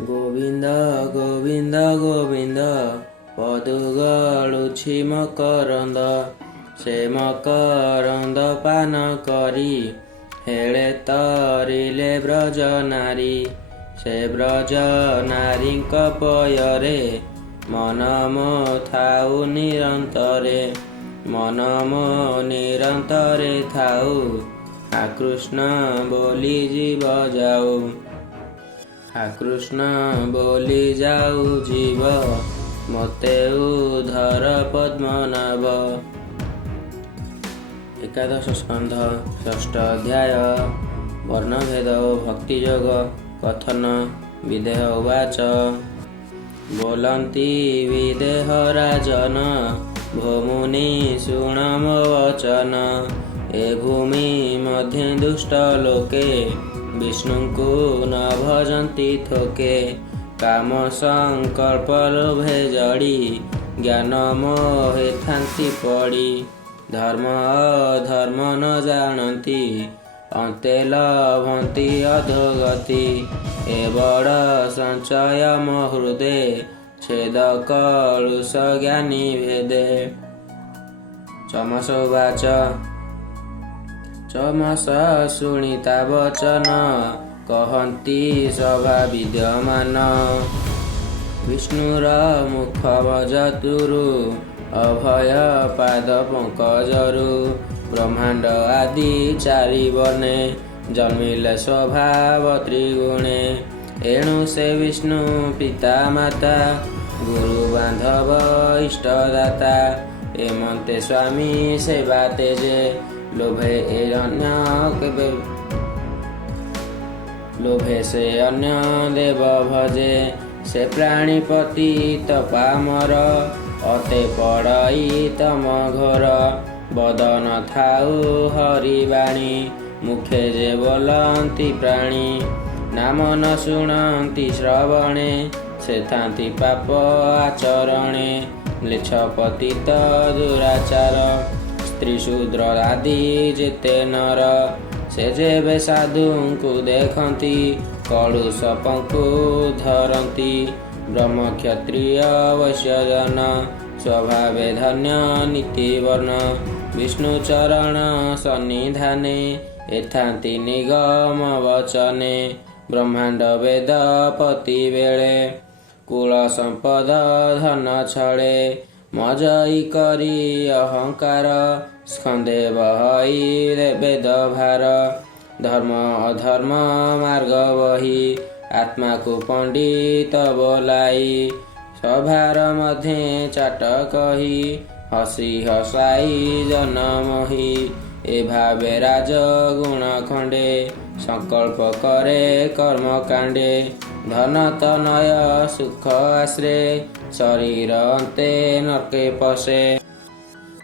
ଗୋବିନ୍ଦ ଗୋବିନ୍ଦ ଗୋବିନ୍ଦ ପଦୁ ଗଳୁଛି ମକରନ୍ଦ, ସେ ମକରନ୍ଦ ପାନ କରି ହେଳେ ତରିଲେ ବ୍ରଜ ନାରୀ। ସେ ବ୍ରଜ ନାରୀଙ୍କ ପୟରେ ମନ ମୋ ଥାଉ ନିରନ୍ତରେ, ମନ ମୋ ନିରନ୍ତରେ ଥାଉ। ହା କୃଷ୍ଣ ବୋଲି ଜୀବ ଯାଉ, ହା କୃଷ୍ଣ ବୋଲି ଯାଉ ଜୀବ, ମୋତେ ଉଦ୍ଧର ପଦ୍ମନାଭ। ଏକାଦଶ ସ୍କନ୍ଧ ଷଷ୍ଠ ଅଧ୍ୟାୟ ବର୍ଣ୍ଣଭେଦ ଓ ଭକ୍ତିଯୋଗ କଥନ। ବିଦେହ ଉବାଚ ବୋଲନ୍ତି ବିଦେହ ରାଜନ, ଭୋମୁନି ଶୁଣ ମୋ ବଚନ। ଏ ଭୂମି ମଧ୍ୟ ଦୁଷ୍ଟ ଲୋକେ, ବିଷ୍ଣୁଙ୍କୁ ନ ଭଜନ୍ତି ଥୋକେ। କାମ ସଂକଳ୍ପ ଲୋଭେ ଜଡ଼ି, ଜ୍ଞାନ ମୋହେ ଥାନ୍ତି ପଡ଼ି। ଧର୍ମ ଅଧର୍ମ ନ ଜାଣନ୍ତି, ଅନ୍ତେ ଲଭନ୍ତି ଅଧୋଗତି। ଏ ବଡ଼ ସଞ୍ଚୟ ମୋ ହୃଦେ, ଛେଦ କଳୁଷ ଜ୍ଞାନୀ ଭେଦେ। ଚମସ ଉବାଚ ଚମସ ଶୁଣି ତା ବଚନ, କହନ୍ତି ସଭା ବିଦ୍ୟମାନ। ବିଷ୍ଣୁର ମୁଖ ଭଜତୁରୁ, ଅଭୟ ପାଦ ପଙ୍କଜରୁ। ବ୍ରହ୍ମାଣ୍ଡ ଆଦି ଚାରି ବର୍ଣ୍ଣେ, ଜନ୍ମିଲେ ସ୍ୱଭାବ ତ୍ରିଗୁଣେ। ଏଣୁ ସେ ବିଷ୍ଣୁ ପିତା ମାତା, ଗୁରୁ ବାନ୍ଧବ ଇଷ୍ଟଦାତା। ଏମନ୍ତେ ସ୍ୱାମୀ ସେବା ତେଜେ, ଲୋଭେ ଏ ଅନ୍ୟ କେବେ ଲୋଭେ ସେ ଅନ୍ୟ ଦେବ ଭଜେ। ସେ ପ୍ରାଣୀପତି ତପାମର, ଅତେ ପଡ଼ଇ ତମ ଘୋର। ବଦନ ଥାଉ ହରିବାଣୀ, ମୁଖେ ଯେ ବୋଲନ୍ତି ପ୍ରାଣୀ। ନାମ ନ ଶୁଣନ୍ତି ଶ୍ରବଣେ, ସେ ଥାନ୍ତି ପାପ ଆଚରଣେ। ମ୍ଲେଚ୍ଛ ପତିତ ଦୁରାଚାର, ସ୍ତ୍ରୀ ଶୂଦ୍ର ଆଦି ଯେତେ ନର। ସେ ଯେବେ ସାଧୁଙ୍କୁ ଦେଖନ୍ତି, କଳୁ ସପଙ୍କୁ ଧରନ୍ତି। ବ୍ରହ୍ମ କ୍ଷତ୍ରିୟ ବୈଶ୍ୟଜନ, ସ୍ୱଭାବେ ଧନ୍ୟ ନୀତିବର୍ଣ୍ଣ। ବିଷ୍ଣୁ ଚରଣ ସନ୍ନିଧାନେ, ଏଥାନ୍ତି ନିଗମ ବଚନେ। ବ୍ରହ୍ମାଣ୍ଡ ବେଦ ପତି ବେଳେ, କୁଳ ସମ୍ପଦ ଧନ ଛଳେ। ମଜଇ କରି ଅହଙ୍କାର, ସ୍କନ୍ଧେ ବହଇ ବେଦ ଭାର। ଧର୍ମ ଅଧର୍ମ ମାର୍ଗ ବହି, ଆତ୍ମାକୁ ପଣ୍ଡିତ ବୋଲାଇ। ସଭାର ମଧ୍ୟେ ଚାଟ କହି, ହସି ହସାଇ ଜନମୋହି। ଏ ଭାବେ ରାଜ ଗୁଣ ଖଣ୍ଡେ, ସଂକଳ୍ପ କରେ କର୍ମ କାଣ୍ଡେ। ଧନ ତନୟ ସୁଖ ଆଶ୍ରେ, ଶରୀର ଅନ୍ତେ ନର୍କେ ପଶେ।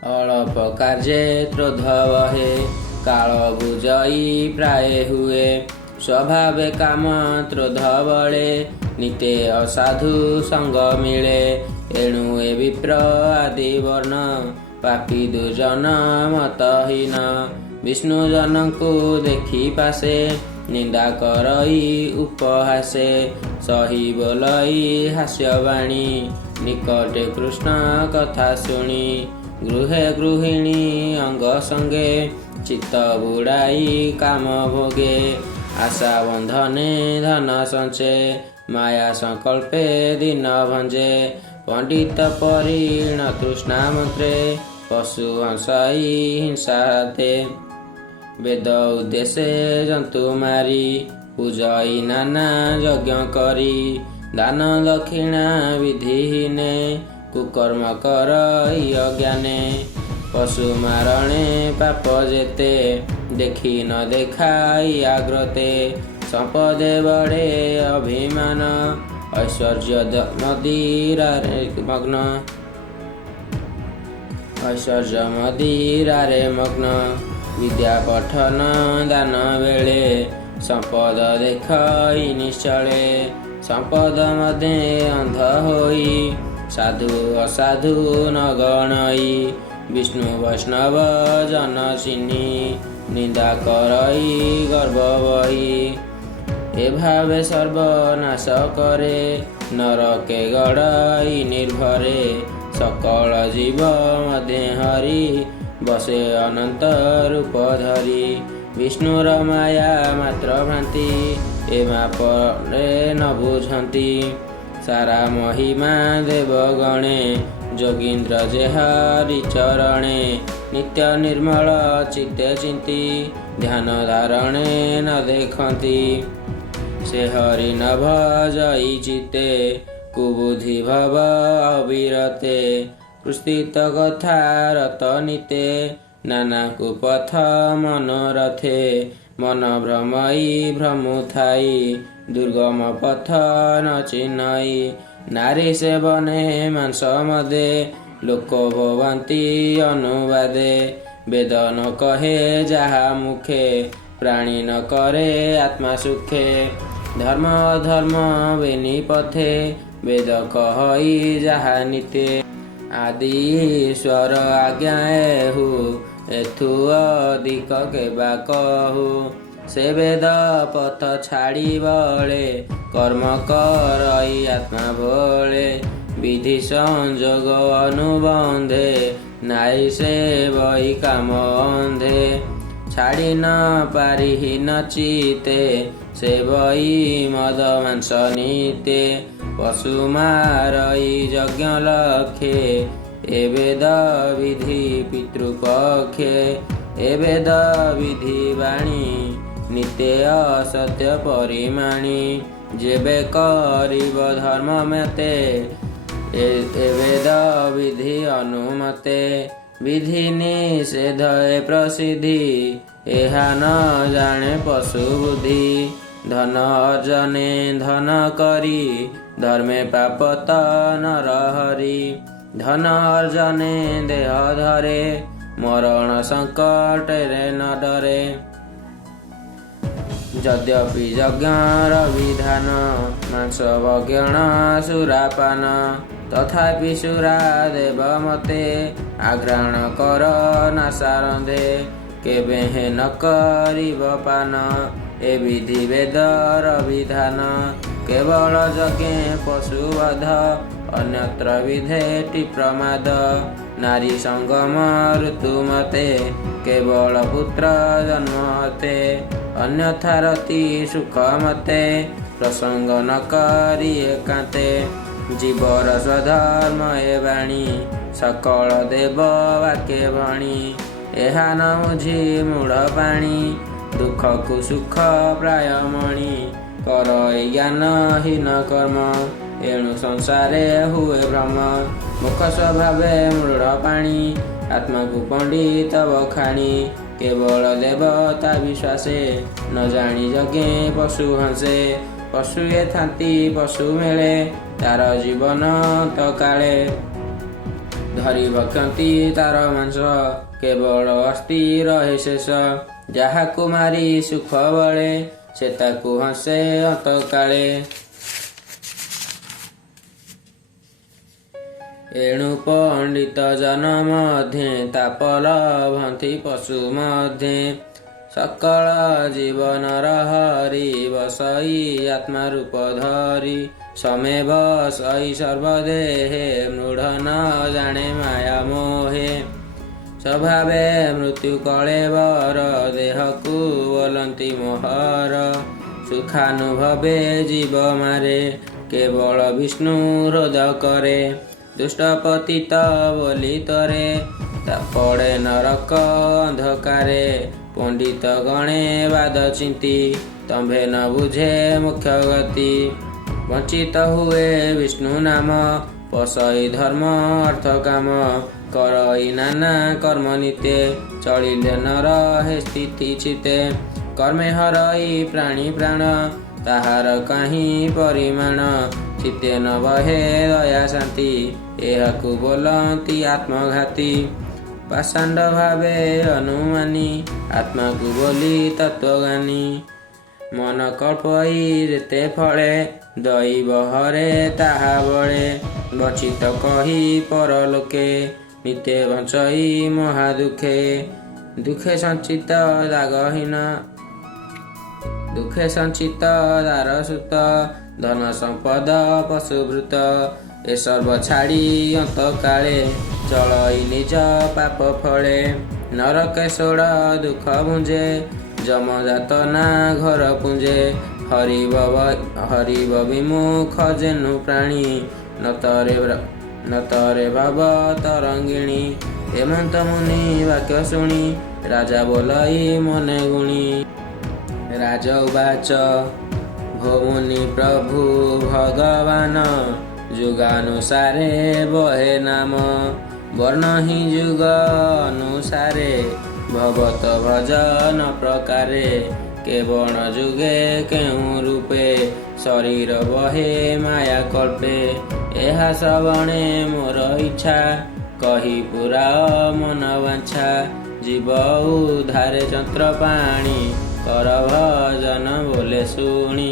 ଅଳପ କାର୍ଯ୍ୟେ କ୍ରୋଧ ବହେ, କାଳ ବୁଝଇ ପ୍ରାୟ ହୁଏ। ସ୍ୱଭାବେ କାମ କ୍ରୋଧ ବଳେ, ନିତେ ଅସାଧୁ ସଙ୍ଗ ମିଳେ। ଏଣୁ ଏ ବିପ୍ର ଆଦି ବର୍ଣ୍ଣ, ପାପୀ ଦୁର୍ଜନ ମତହୀନ। ବିଷ୍ଣୁ ଜନଙ୍କୁ ଦେଖି ପାଶେ, ନିନ୍ଦା କରଇ ଉପହାସେ। ସହି ବୋଲଇ ହାସ୍ୟବାଣୀ, ନିକଟେ କୃଷ୍ଣ କଥା ଶୁଣି। ଗୃହେ ଗୃହିଣୀ ଅଙ୍ଗ ସଙ୍ଗେ, ଚିତ୍ତ ବୁଡ଼ାଇ କାମ ଭୋଗେ। ଆଶା ବନ୍ଧନେ ଧନ ସଞ୍ଚେ, ମାୟା ସଂକଳ୍ପେ ଦିନ ଭଞ୍ଜେ। ପଣ୍ଡିତ ପରିଣ ତୃଷ୍ଣା ମନ୍ତ୍ରେ, ପଶୁ ହଂସାଇ ହିଂସା ହାତେ। ବେଦ ଉଦ୍ଦେଶ୍ୟ ଜନ୍ତୁ ମାରି, ପୂଜଇ ନାନା ଯଜ୍ଞ କରି। ଦାନ ଦକ୍ଷିଣା ବିଧିହୀନେ, କୁକର୍ମ କରଇ ଅଜ୍ଞାନେ। ପଶୁ ମାରଣେ ପାପ ଯେତେ, ଦେଖି ନ ଦେଖାଇ ଆଗ୍ରତେ। ସମ୍ପଦେ ବଢ଼େ ଅଭିମାନ, ଐଶ୍ୱର୍ଯ୍ୟ ମଦିରାରେ ମଗ୍ନ। ଐଶ୍ୱର୍ଯ୍ୟ ମଦିରାରେ ମଗ୍ନ। ବିଦ୍ୟା ପଠନ ଦାନ ବେଳେ, ସମ୍ପଦ ଦେଖଇ ନିଶ୍ଚଳେ। ସମ୍ପଦ ମଧ୍ୟେ ଅନ୍ଧ ହୋଇ, ସାଧୁ ଅସାଧୁ ନ ଗଣଇ। ବିଷ୍ଣୁ ବୈଷ୍ଣବ ଜନ ଚିହ୍ନି, ନିନ୍ଦା କରଇ ଗର୍ବ ବହି। এভাবে সর্বনাশ করে নরকে গড়াই নির্ভরে সকল জীব মধ্যে হরি বসে ଅନନ୍ତ ରୂପ ଧରି ବିଷ୍ଣୁର ମାୟା ମାତ୍ର ଭ୍ରାନ୍ତି ଏ ମାପରେ ନ ବୁଝନ୍ତି ସାରା ମହିମା ଦେବଗଣେ ଯୋଗୀନ୍ଦ୍ର ଯେ ହରି ଚରଣେ ନିତ୍ୟ ନିର୍ମଳ ଚିତ୍ତେ ଚିନ୍ତି ଧ୍ୟାନ ଧାରଣେ ନ ଦେଖନ୍ତି ସେ ହରି ନ ଭଜଇ ଚିତ୍ତେ କୁବୁଦ୍ଧି ଭବ ଅବିରତେ ପୁସ୍ତିତ କଥା ରତ ନିତେ ନାନା କୁପଥ ମନୋରଥେ ମନ ଭ୍ରମଇ ଭ୍ରମୁ ଥାଇ ଦୁର୍ଗମ ପଥ ନ ଚିହ୍ନଇ ନାରୀ ସେବନେ ମାଂସ ମଦେ ଲୋକ ଭବନ୍ତି ଅନୁବାଦେ ବେଦ ନ କହେ ଯାହା ମୁଖେ ପ୍ରାଣୀ ନ କରେ ଆତ୍ମା ସୁଖେ ଧର୍ମ ଅଧର୍ମ ବେନି ପଥେ ବେଦ କହଇ ଯାହା ନିତେ ଆଦି ଈଶ୍ୱର ଆଜ୍ଞା ଏହୁ ଏଥୁ ଅଧିକ କେବା କହୁ ସେ ବେଦ ପଥ ଛାଡ଼ି ବଳେ କର୍ମ କରଇ ଆତ୍ମା ଭୋଳେ ବିଧି ସଂଯୋଗ ଅନୁବନ୍ଧେ ନାଇ ସେ ବହି କାମ ଅନ୍ଧେ ଛାଡ଼ି ନ ପାରିହି ନ ଚିତେ ସେ ବହି ମଦ ମାଂସ ନିତେ ପଶୁ ମାରଇ ଯଜ୍ଞ ଲକ୍ଷେ ଏ ବେଦ ବିଧି ପିତୃପକ୍ଷେ ଏ ବେଦ ବିଧି ବାଣୀ ନିତେ ଅସତ୍ୟ ପରିମାଣୀ ଯେବେ କରିବ ଧର୍ମ ମତେ ଏ ବେଦ ବିଧି ଅନୁମତେ ବିଧି ନିଷେଧ ଏ ପ୍ରସିଦ୍ଧି ଏହା ନ ଜାଣେ ପଶୁ ବୁଦ୍ଧି ଧନ ଅର୍ଜନେ ଧନ କରି ଧର୍ମେ ପାପତ ନର ହରି ଧନ ଅର୍ଜନେ ଦେହ ଧରେ ମରଣ ସଙ୍କଟରେ ନ ଡରେ ଯଦ୍ୟପି ଯଜ୍ଞର ବିଧାନ ମାଂସ ଭକ୍ଷଣ ସୁରାପାନ ତଥାପି ସୁରା ଦେବ ମତେ ଆଘ୍ରାଣ କର ନାସାରନ୍ଧେ କେବେ ହେ ନ କରିବ ପାନ ଏ ବିଧି ବେଦର ବିଧାନ କେବଳ ଯଜ୍ଞେ ପଶୁବଧ ଅନ୍ୟତ୍ର ବିଧେଟି ପ୍ରମାଦ ନାରୀ ସଙ୍ଗମ ଋତୁ ମତେ କେବଳ ପୁତ୍ର ଜନ୍ମ ହତେ ଅନ୍ୟଥା ରତି ସୁଖ ମତେ ପ୍ରସଙ୍ଗ ନ କରି ଏକାନ୍ତେ ଜୀବର ସ୍ୱଧର୍ମ ଏ ବାଣୀ ସକଳ ଦେବ ବାକ୍ୟ ଭଣୀ ଏହା ନ ବୁଝି ମୂଢ଼ ପାଣି ଦୁଃଖକୁ ସୁଖ ପ୍ରାୟ ମଣି କର ଏ ଜ୍ଞାନହୀନ କର୍ମ ଏଣୁ ସଂସାରେ ହୁଏ ଭ୍ରମ ମୁଖ ସ୍ୱଭାବେ ମୂଢ଼ ପାଣି ଆତ୍ମାକୁ ପଣ୍ଡିତ ବଖାଣି କେବଳ ଦେବତା ବିଶ୍ୱାସେ ନ ଜାଣି ଯଜ୍ଞେ ପଶୁ ହଂସେ ପଶୁ ଏ ଥାନ୍ତି ପଶୁ ମେଳେ ତାର ଜୀବନ ତ କାଳେ ଧରି ଭକ୍ଷନ୍ତି ତାର ମାଂସ କେବଳ ଅସ୍ଥି ରହେ ଶେଷ ଯାହାକୁ ମାରି ସୁଖ ବଳେ ସେ ତାକୁ ହସେ ଅନ୍ତକାଳେ ଏଣୁ ପଣ୍ଡିତ ଜନ ମଧ୍ୟେ ତାପ ଲଭନ୍ତି ପଶୁ ମଧ୍ୟେ ସକଳ ଜୀବନର ହରି ବସଇ ଆତ୍ମା ରୂପ ଧରି ସମେ ବସଇ ସର୍ବଦେହେ ମୂଢ଼ ନ ଜାଣେ ମାୟା ମୋହେ ସ୍ୱଭାବେ ମୃତ୍ୟୁ କଳେବର ଦେହକୁ ବୋଲନ୍ତି ମୋହର ସୁଖାନୁଭବେ ଜୀବ ମାରେ କେବଳ ବିଷ୍ଣୁ ହୃଦ କରେ ଦୁଷ୍ଟ ପତିତ ବୋଲି ତରେ ତା ପଡ଼େ ନରକ ଅନ୍ଧକାରେ ପଣ୍ଡିତ ଗଣେ ବାଦ ଚିନ୍ତି ତମ୍ଭେ ନ ବୁଝେ ମୁଖ୍ୟ ଗତି ବଞ୍ଚିତ ହୁଏ ବିଷ୍ଣୁ ନାମ ପଶଇ ଧର୍ମ ଅର୍ଥ କାମ କରଇ ନାନା କର୍ମ ନିତେ ଚଳିଲେ ନର ହେ ସ୍ଥିତି ଚିତେ କର୍ମେ ହରଇ ପ୍ରାଣୀ ପ୍ରାଣ ତାହାର କାହିଁ ପରିମାଣ ଚିତେ ନ ବହେ ଦୟା ଶାନ୍ତି ଏହାକୁ ବୋଲନ୍ତି ଆତ୍ମଘାତୀ ପାଷାଣ୍ଡ ଭାବେ ଅନୁମାନୀ ଆତ୍ମାକୁ ବୋଲି ତତ୍ତ୍ୱଜ୍ଞାନୀ ମନ କଳ୍ପଇ ଯେତେ ଫଳେ ଦଇବ ହରେ ତାହା ବଳେ ବଚିତ କହି ପରଲୋକେ ନିତେ ବଞ୍ଚଇ ମହାଦୁଃଖେ ଦୁଃଖେ ସଞ୍ଚିତ ଦାଗହୀନ ଦୁଃଖେ ସଞ୍ଚିତ ଦାରସୁତ ଧନ ସମ୍ପଦ ପଶୁଭୃତ ଏ ସର୍ବ ଛାଡ଼ି ଅନ୍ତକାଳେ ଚଳଇ ନିଜ ପାପ ଫଳେ ନରକେ ଷୋଳ ଦୁଃଖ ଭୁଞ୍ଜେ ଯମଯାତନା ଘର ପୁଞ୍ଜେ ହରିବ ବିମୁଖ ଯେନୁ ପ୍ରାଣୀ ନତରେ ଭାବ ତରଙ୍ଗିଣୀ ହେମନ୍ତ ମୁନି ବାକ୍ୟ ଶୁଣି ରାଜା ବୋଲାଇ ମନେ ଗୁଣି ରାଜ ଉବାଚ ଭୋ ମୁନି ପ୍ରଭୁ ଭଗବାନ ଯୁଗାନୁସାରେ ବହେ ନାମ ବର୍ଣ୍ଣ ହିଁ ଯୁଗ ଅନୁସାରେ ଭଗବତ ଭଜନ ପ୍ରକାରେ କେବଳ ଯୁଗେ କେଉଁ ରୂପେ ଶରୀର ବହେ ମାୟା କଳ୍ପେ ଏହା ଶ୍ରବଣେ ମୋର ଇଚ୍ଛା କହି ପୁରା ମନ ବାଞ୍ଛା ଜୀବ ଉଦ୍ଧାରେ ଯନ୍ତ୍ର ପାଣି କର ଭଜନ ବୋଲେ ଶୁଣି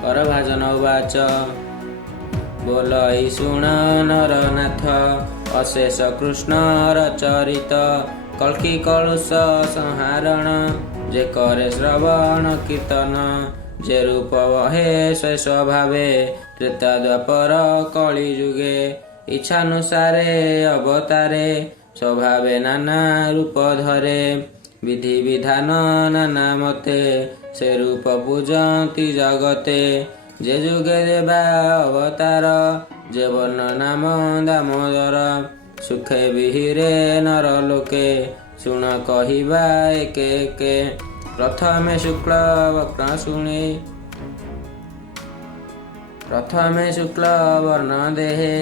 କର ଭଜନ ଉବାଚ ବୋଲଇ ଶୁଣ ନରନାଥ ଅଶେଷ କୃଷ୍ଣର ଚରିତ କଳ୍କି କଳୁଷ ସଂହାରଣ ଯେ କରେ ଶ୍ରବଣ କୀର୍ତ୍ତନ ଯେ ରୂପ ବହେ ଶେଷ ଭାବେ ତ୍ରେତା ଦ୍ୱାପର କଳି ଯୁଗେ ଇଚ୍ଛାନୁସାରେ ଅବତାରେ ସ୍ୱଭାବେ ନାନା ରୂପ ଧରେ ବିଧି ବିଧାନ ନାନା ମତେ ସେ ରୂପ ପୂଜନ୍ତି ଜଗତେ ଯେ ଯୁଗେ ଦେବା ଅବତାର ଯେ ବର୍ଣ୍ଣ ନାମ ଦାମୋଦର ସୁଖେ ବିହିରେ ନର ଲୋକେ ଶୁଣ କହିବା ଏକେ ଏକେ ପ୍ରଥମେ ଶୁକ୍ଳ ବକ୍ର ଶୁଣେ ପ୍ରଥମେ ଶୁକ୍ଳ ବର୍ଣ୍ଣ ଦେହେ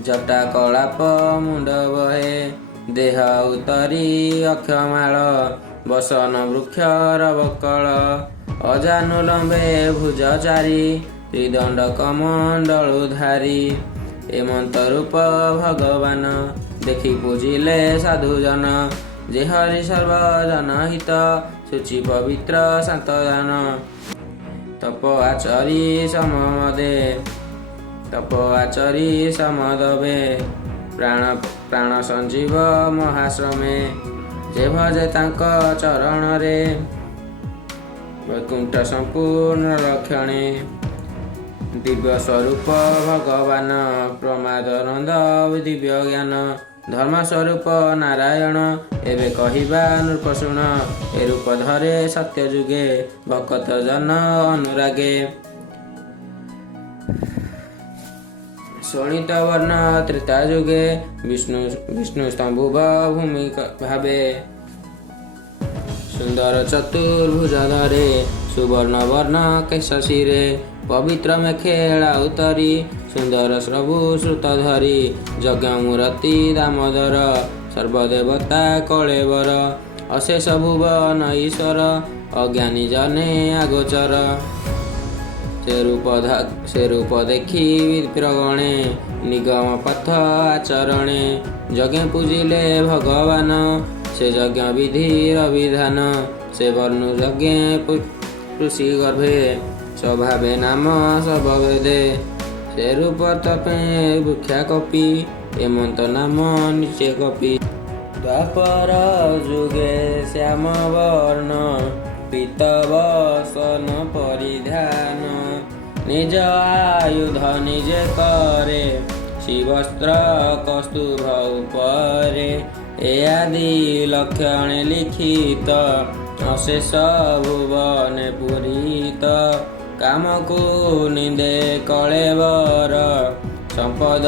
ଜଟା କଳାପ ମୁଣ୍ଡ ବହେ ଦେହ ଉତରି ଅକ୍ଷମାଳ ବସନ ବୃକ୍ଷର ବକଳ ଅଜାନୁଲମ୍ବେ ଭୁଜ ଚାରି ତ୍ରିଦଣ୍ଡ କମଣ୍ଡଳୁ ଧାରି ଏମନ୍ତ ରୂପ ଭଗବାନ ଦେଖି ପୂଜିଲେ ସାଧୁଜନ ଯେ ହରି ସର୍ବଜନ ହିତ ଶୁଚି ପବିତ୍ର ଶାନ୍ତଦାନ ତପ ଆଚରି ସମଦବେ ପ୍ରାଣ ସଞ୍ଜୀବ ମହାଶ୍ରମେ ଯେ ଭଜେ ତାଙ୍କ ଚରଣରେ ବୈକୁଣ୍ଠ ସମ୍ପୂର୍ଣ୍ଣ ଲକ୍ଷଣେ ଦିବ୍ୟ ସ୍ୱରୂପ ଭଗବାନ ପ୍ରମାଦାନନ୍ଦ ଦିବ୍ୟ ଜ୍ଞାନ ଧର୍ମ ସ୍ୱରୂପ ନାରାୟଣ ଏବେ କହିବା ନୃପ ଶୁଣ ଏ ରୂପ ଧରେ ସତ୍ୟ ଯୁଗେ ଭକତ ଜନ ଅନୁରାଗେ ଶୋଣିତ ବର୍ଣ୍ଣ ତ୍ରେତା ଯୁଗେ ବିଷ୍ଣୁ ସ୍ତମ୍ଭୁବ ଭୂମି ଭାବେ ସୁନ୍ଦର ଚତୁର୍ଭୁଜ ଧରେ ସୁବର୍ଣ୍ଣ ବର୍ଣ୍ଣ କେଶ ଶିରେ ପବିତ୍ର ମେଖେଳା ଉତରି ସୁନ୍ଦର ଶ୍ରଭୁ ଶ୍ରୁତ ଧରି ଯଜ୍ଞ ମୂରତି ଦାମୋଦର ସର୍ବଦେବତା କଳେବର ଅଶେଷ ଭୁବନ ଈଶ୍ୱର ଅଜ୍ଞାନୀ ଜନେ ଆଗୋଚର ସେ ରୂପ ଦେଖି ବିପ୍ରଗଣେ ନିଗମ ପଥ ଆଚରଣେ ଯଜ୍ଞ ପୂଜିଲେ ଭଗବାନ ସେ ଯଜ୍ଞ ବିଧିର ବିଧାନ ସେ ବର୍ଣ୍ଣୁ ଯଜ୍ଞ ଋଷି ଗର୍ଭେ ସ୍ୱଭାବେ ନାମ ସର୍ବବେଦେ ସେ ରୂପ ତପେ ବୃକ୍ଷା କପି ଏମନ୍ତ ନାମ ନିଚେ କପି ଦ୍ୱାପର ଯୁଗେ ଶ୍ୟାମ ବର୍ଣ୍ଣ ପୀତ ବସନ ପରିଧାନ ନିଜ ଆୟୁଧ ନିଜେ କରେ ଶିବସ୍ତ୍ର କସ୍ତୁଭ ଉପରେ ଏ ଆଦି ଲକ୍ଷଣେ ଲିଖିତ ଅଶେଷ ଭୁବନେ ପୁରୀତ କାମକୁ ନିନ୍ଦେ କଳେବର ସମ୍ପଦ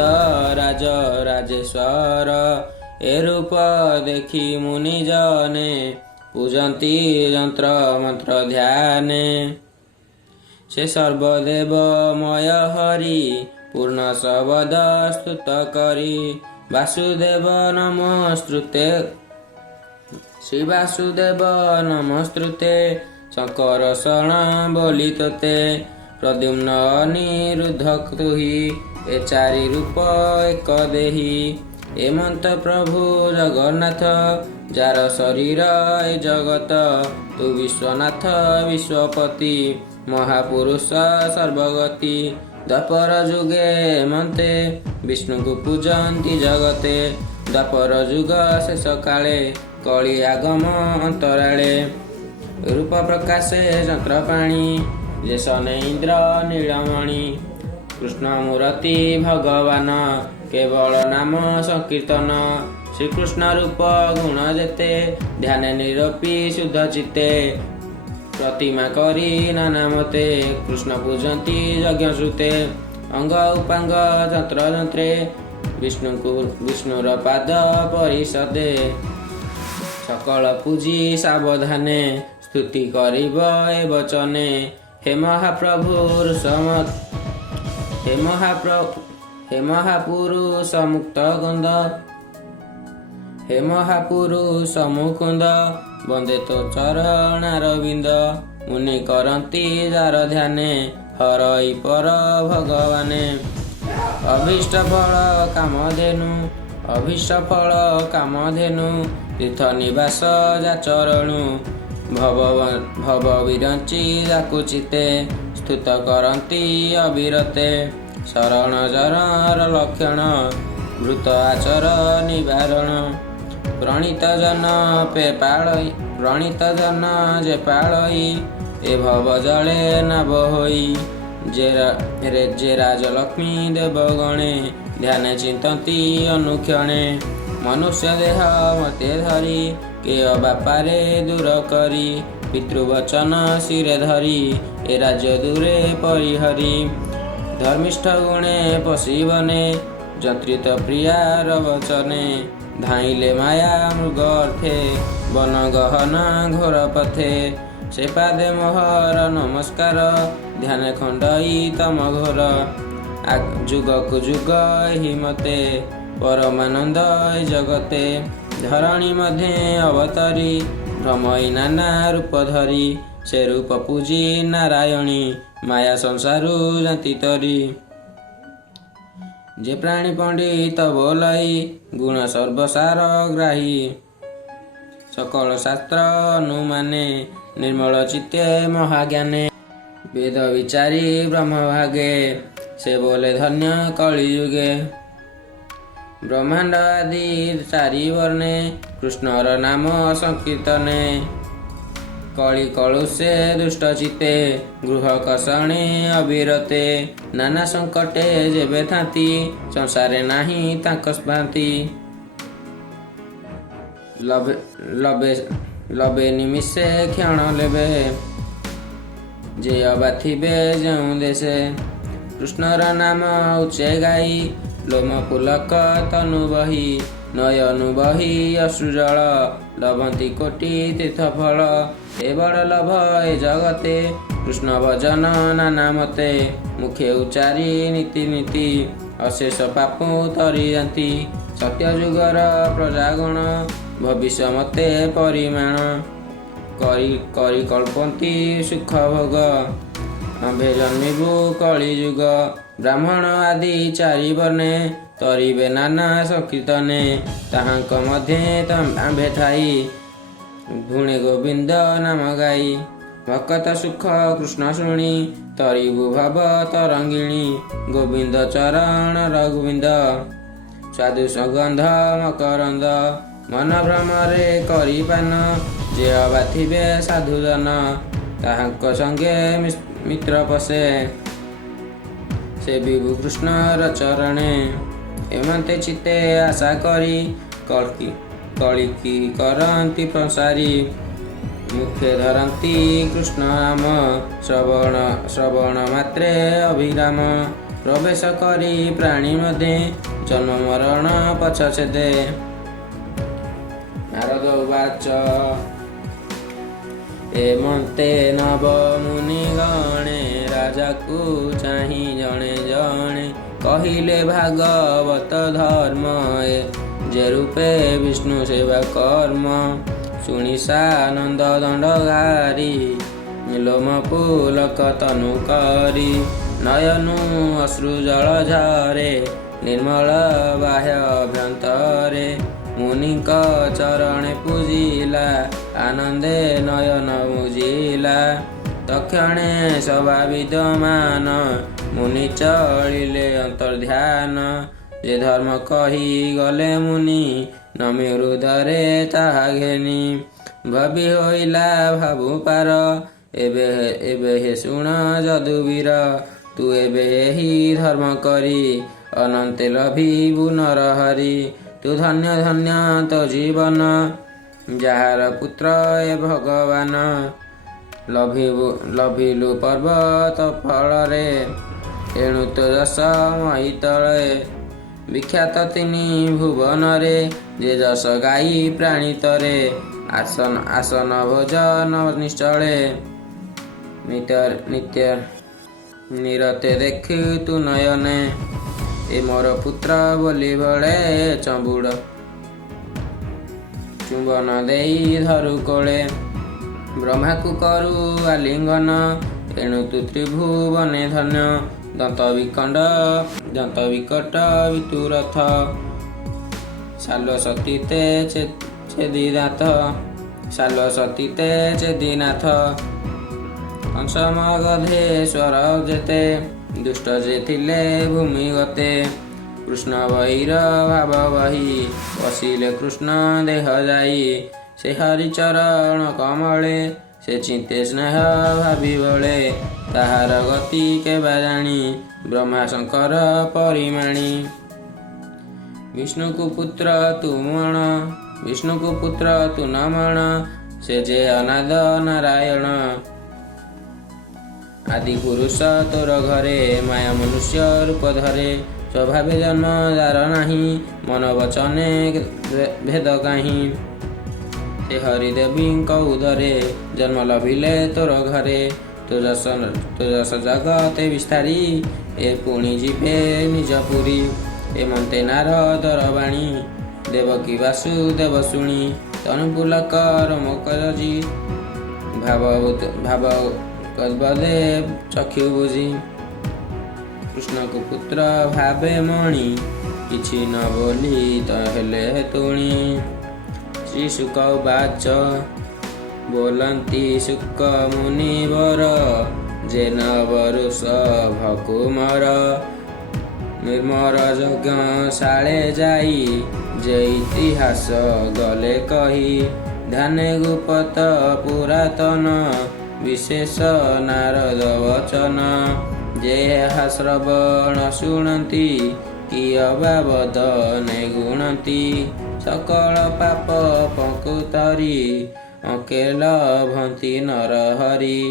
ରାଜ ରାଜେଶ୍ୱର ଏ ରୂପ ଦେଖି ମୁନି ଜନେ ପୂଜନ୍ତି ଯନ୍ତ୍ର ମନ୍ତ୍ର ଧ୍ୟାନେ ସେ ସର୍ବଦେବମୟ ହରି ପୂର୍ଣ୍ଣ ଶବଦ ସ୍ତୁତ କରି ବାସୁଦେବ ନମସ୍ତୁତେ ଶ୍ରୀ ବାସୁଦେବ ନମସ୍ତୁତେ ଶଙ୍କର ଶରଣ ବୋଲି ତୋତେ ପ୍ରଦ୍ୟୁମ୍ନ ଅନିରୁଦ୍ଧ ତୁହି ଏ ଚାରି ରୂପ ଏକ ଦେହି ଏମନ୍ତ ପ୍ରଭୁ ଜଗନ୍ନାଥ ଯାର ଶରୀର ଏ ଜଗତ ତୁ ବିଶ୍ୱନାଥ ବିଶ୍ୱପତି ମହାପୁରୁଷ ସର୍ବଗତି ଦ୍ୱାପର ଯୁଗେ ଏମନ୍ତେ ବିଷ୍ଣୁଙ୍କୁ ପୂଜନ୍ତି ଜଗତେ ଦ୍ୱାପର ଯୁଗ ଶେଷ କାଳେ କଳି ଆଗମ ଅନ୍ତରାଳେ रूप प्रकाशे चंद्रपाणी जेसने इंद्र नीलमणि कृष्ण मूर्ति भगवान केवल नाम संकीर्तन श्रीकृष्ण रूप गुण जेते ध्यान निरपी शुद्ध चित्ते प्रतिमा करी नाना मते कृष्ण पूजंती यज्ञ श्रुते अंग उपांग जंत्र जंत्रे विष्णुर पाद परिषदे सकल पूजी सावधाने स्तुति करिब ए वचने हे महापुरुष मुक्त गंध हे महापुरुष मुकुंद वंदे तो चरणारविंद मुनि करंती जार ध्याने हरई पर भगवाने अभीष्ट फल कामधेनु तीर्थ निवास जाचरणु भव विरंची जाकुचिते स्तुत करंती अविरते शरण जरर लक्षण भृत आचर निवारण प्रणीत जन जे पाळई ए भव जले नाभ होई जे राजलक्ष्मी देवगणे ध्यान चिंतती अनुक्षणे मनुष्य देह मते धरी के बापारे दूर करी पितृवचन शिरे धरी ए राज्य दूरे परिहरी धर्मिष्ठ गुणे पशिबने जत्रित प्रियार वचने धाइले माया मृग अर्थे वन गहना घोर पथे से पादे मोहर नमस्कार ध्यान खंडई तम घोर जुग कु जुग ही मते परमानंद जगते धरणी मध्य अवतरी भ्रमई नाना रूप धरी से रूप पूजी नारायणी माया संसारु जाति तरी जे प्राणी पंडित बोलाई गुण सर्वसार ग्राही सकल शास्त्र अनुमाने निर्मल चित्ते महाज्ञाने वेद विचारी ब्रह्म भागे से बोले धन्य कलियुगे ब्रह्मांड आदि चारि वर्णे कृष्णर नाम संकीर्तने कଳି कलुषे दुष्ट चिते गृह कसणे अविरते नाना संकटे जेबे थांती संसारे नाही तांक भांति लबे निमिषे क्षण लेबे जे अबा थिबे ଯେଉଁ देशे कृष्णर नाम उच्चे गाई लोम पुलक तनु बही नयनु बही अश्रुजल लभंती कोटि तीर्थफल ए बड़ लभ ए जगते कृष्ण भजन नाना मते मुखे उच्चारी नीति नीति अशेष पापु तरी जाती सत्य जुगर प्रजागण भविष्य मते परिमाण करी कल्पन्ती सुख भोग अम्भे जन्मिबु कलि जुग ब्राह्मण आदि चारि वर्णे तरिबे नाना संकीर्तने ताहांक मध्ये आम्भे थाई भुणे गोविंद नाम गाई भक्त सुख कृष्ण शुणी तरिबु भव तरंगिणी गोविंद चरण रघुविंद साधु सुगंध मकरंद मन भ्रमरे करी पान जे अबा थिबे साधुजन ताहांक संगे मित्र पसे से विभु कृष्णर चरणे एमते चित्ते आशा करी कलिकी करंती प्रसारी मुखे धरंती कृष्ण नाम श्रवण मात्रे अभिराम प्रवेश करी प्राणी मध्ये जन्म मरण पछछेदे नारद उवाच एमते नव मुनि गणे राजा को चाही जणे जणे कहिले भागवत धर्म जे रूपे विष्णु सेवा कर्म शुणी सानंद दंडगारी लोम पुलक तनु करी नयनु अश्रु जल झरे निर्मल बाह्य अभ्यंतरे मुनिक चरणे पूजिला आनंदे नयन मुजिला तक्षणे सभा विद्यमान मुनि चलिले अंतर्ध्यान जे धर्म कही गले मुनि नमी हृदरे ताहा घेनी ଭାବି ହୋଇଲା ଭାବୁ ପାର। ଏବେ ହେ ଶୁଣ ଯଦୁବୀର, ତୁ ଏବେ ଏହି ଧର୍ମ କରି ଅନନ୍ତେ ଲଭିବୁ ନରହରି। ତୁ ଧନ୍ୟ ଧନ୍ୟ ତୋ ଜୀବନ, ଯାହାର ପୁତ୍ର ଏ ଭଗବାନ। ଲଭିଲୁ ପର୍ବତ ଫଳରେ, ଏଣୁ ତୋ ଯଶ ମହିତଳେ। ବିଖ୍ୟାତ ତିନି ଭୁବନରେ, ଯେ ଯଶ ଗାଇ ପ୍ରାଣିତରେ। ଆସନ ଭୋଜନ ନିଶ୍ଚଳେ, ନିତ୍ୟ ନିରତେ ଦେଖୁ ତୁ ନୟନେ। ଏ ମୋର ପୁତ୍ର ବୋଲି ବଳେ ଚୁମ୍ବନ ଦେଇ ଧରୁ କୋଳେ। ବ୍ରହ୍ମାକୁ କରୁ ଆଲିଙ୍ଗନ, ଏଣୁ ତୁ ତ୍ରିଭୁବନେ ଧନ୍ୟ। ଦନ୍ତ ବିକଟ ବିତୁରଥ, ସାଲ୍ୱସତୀ ତେ ଚେଦିନାଥ। କଂସମଗଧେଶ୍ୱର ଯେତେ, ଦୁଷ୍ଟ ଯେ ଥିଲେ ଭୂମି ଗତେ। କୃଷ୍ଣ ବହିର ଭାବ ବହି, ବସିଲେ କୃଷ୍ଣ ଦେହ ଯାଇ। ସେ ହରିଚରଣ କମଳେ, ସେ ଚିନ୍ତେ ସ୍ନେହ ଭାବି ବଳେ। ତାହାର ଗତି କେବା ଜାଣି, ବ୍ରହ୍ମା ଶଙ୍କର ପରିମାଣି। ବିଷ୍ଣୁକୁ ପୁତ୍ର ତୁ ନମଣ, ସେ ଯେ ଅନାଦ ନାରାୟଣ। ଆଦି ପୁରୁଷ ତୋର ଘରେ, ମାୟା ମନୁଷ୍ୟ ରୂପ ଧରେ। ସ୍ୱଭାବେ ଜନ୍ମ ଯାର ନାହିଁ, ମନ ବଚନେ ଭେଦ କାହିଁ। ସେ ହରିଦେବୀଙ୍କ ଉଦରେ, ଜନ୍ମ ଲଭିଲେ ତୋର ଘରେ। ତୋ ଯଶ ଜଗତେ ବିସ୍ତାରୀ, ଏ ପୁଣି ଯିବେ ନିଜ ପୁରୀ। ଏମନ୍ତେ ନାରଦର ବାଣୀ, ଦେବକୀ ବାସୁଦେବ ଶୁଣି। ତନୁ ପୁଲକର ମୋକଜି, ଭାବଗଦ୍ଗଦେ ଚକ୍ଷୁ ବୁଝି। କୃଷ୍ଣକୁ ପୁତ୍ର ଭାବେ ମଣି, କିଛି ନ ବୋଲି ତ ହେଲେ ତୁଣି। ଶ୍ରୀ ଶୁକ ବାଚ, ବୋଲନ୍ତି ଶୁକ ମୁନିବର। ଯେ ନବରୁଷ ଭକୁମର, ନିର୍ମର ଯଜ୍ଞ ଶାଳେ ଯାଇ। ଯେ ଇତିହାସ ଗଲେ କହି, ଧ୍ୟାନେ ଗୁପତ ପୁରାତନ। ବିଶେଷ ନାରଦ ବଚନ, ଯେ ଏହା ଶ୍ରବଣ ଶୁଣନ୍ତି। କିଏ ବା ବଦନେ ଗୁଣନ୍ତି, ସକଳ ପାପ ପଙ୍କୁତରି। ଅଙ୍କେ ଲଭନ୍ତି ନରହରି।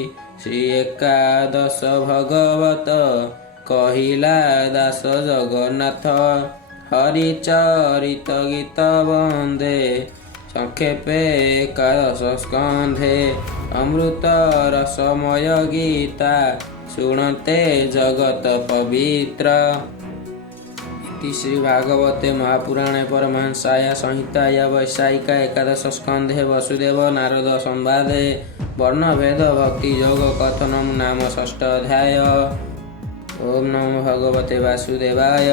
ଶ୍ରୀ ଏକାଦଶ ଭଗବତ, କହିଲା ଦାସ ଜଗନ୍ନାଥ। ହରିଚରିତ ଗୀତ ବନ୍ଦେ, ସଂକ୍ଷେପେ ଏକାଦଶ ସ୍କନ୍ଧେ। ଅମୃତ ରସମୟ ଗୀତା, ଶୁଣନ୍ତେ ଜଗତ ପବିତ୍ର। इति श्री भागवते महापुराणे परमहंसाया संहिताया वैशाखिका एकादश स्कंधे वसुदेव नारद संवादे वर्णभेद भक्ति योग कथनम नाम षष्ठ अध्याय। ओम नमो भगवते वासुदेवाय।